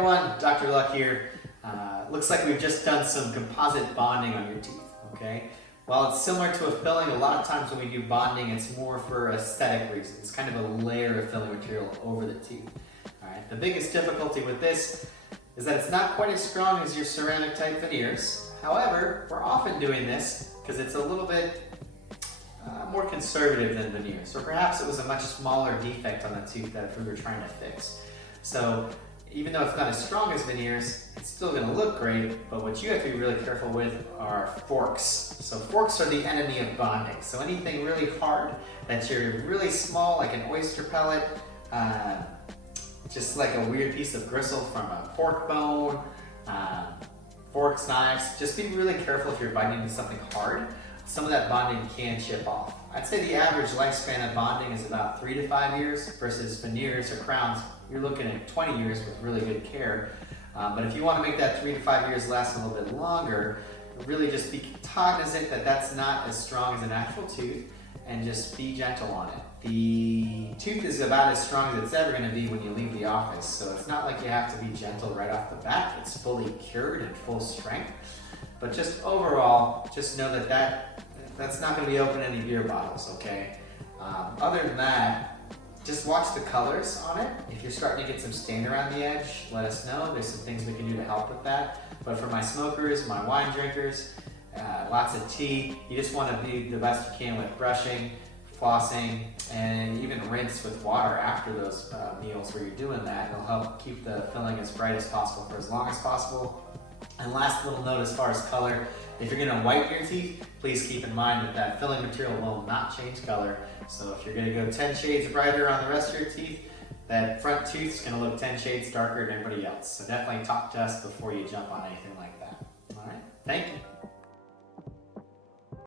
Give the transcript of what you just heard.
Everyone, Dr. Luck here. Looks like we've just done some composite bonding on your teeth, okay? While it's similar to a filling, a lot of times when we do bonding, it's more for aesthetic reasons. It's kind of a layer of filling material over the teeth. All right. The biggest difficulty with this is that it's not quite as strong as your ceramic type veneers. However, we're often doing this because it's a little bit more conservative than veneers, or perhaps it was a much smaller defect on the tooth that we were trying to fix. So even though it's not as strong as veneers, it's still going to look great, but what you have to be really careful with are forks. So forks are the enemy of bonding. So anything really hard that's really small, like an oyster pellet, just like a weird piece of gristle from a pork bone, forks, knives, just be really careful if you're biting into something hard. Some of that bonding can chip off. I'd say the average lifespan of bonding is about 3 to 5 years versus veneers or crowns, you're looking at 20 years with really good care. But if you want to make that 3 to 5 years last a little bit longer, really just be cognizant that that's not as strong as an actual tooth and just be gentle on it. The tooth is about as strong as it's ever going to be when you leave the office, so it's not like you have to be gentle right off the bat. It's fully cured and full strength. But just overall, just know that that's not going to be opening any beer bottles, okay? Other than that, just watch the colors on it. If you're starting to get some stain around the edge, let us know. There's some things we can do to help with that. But for my smokers, my wine drinkers, lots of tea, you just want to be the best you can with brushing, flossing, and even rinse with water after those meals where you're doing that. It'll help keep the filling as bright as possible for as long as possible. And last little note as far as color, if you're going to whiten your teeth, please keep in mind that filling material will not change color. So if you're going to go 10 shades brighter on the rest of your teeth, that front tooth is going to look 10 shades darker than everybody else. So definitely talk to us before you jump on anything like that. All right, thank you.